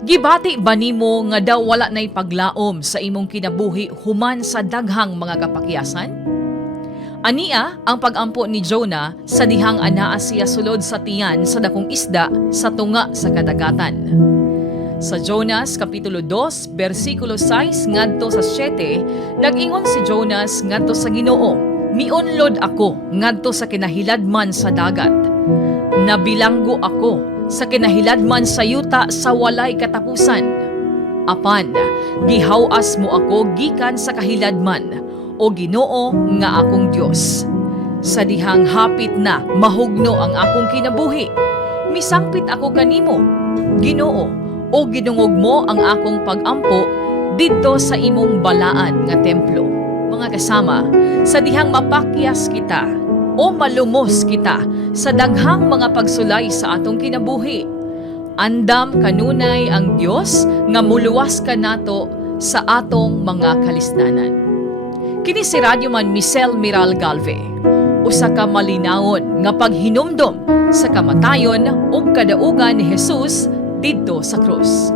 Gibati ba nimo nga daw wala nay paglaom sa imong kinabuhi human sa daghang mga kapakyasan? Ania ang pagampo ni Jonah sa dihang anaa siya sulod sa tiyan sa dakong isda sa tunga sa kadagatan. Sa Jonas kapitulo 2 bersikulo 6 ngadto sa 7, nag-ingon si Jonas ngadto sa Ginoo, "Miunlod ako ngadto sa kinahiladman sa dagat. Nabilanggo ako sa kinahiladman sa yuta sa walay katapusan. Apan, gihawas mo ako gikan sa kahiladman, o Ginoo nga akong Dios. Sa dihang hapit na mahugno ang akong kinabuhi, misangpit ako kanimo, Ginoo, o ginungog mo ang akong pagampo didto sa imong balaan nga templo." Mga kasama, sa dihang mapakyas kita o malumos kita sa daghang mga pagsulay sa atong kinabuhi, andam kanunay ang Dios nga muluwas ka nato sa atong mga kalisdanan. Kini si Radyo Man Michelle Miral Galve, usa ka malinawon nga paghinumdom sa kamatayon ug kadaugan ni Jesus didto sa krus.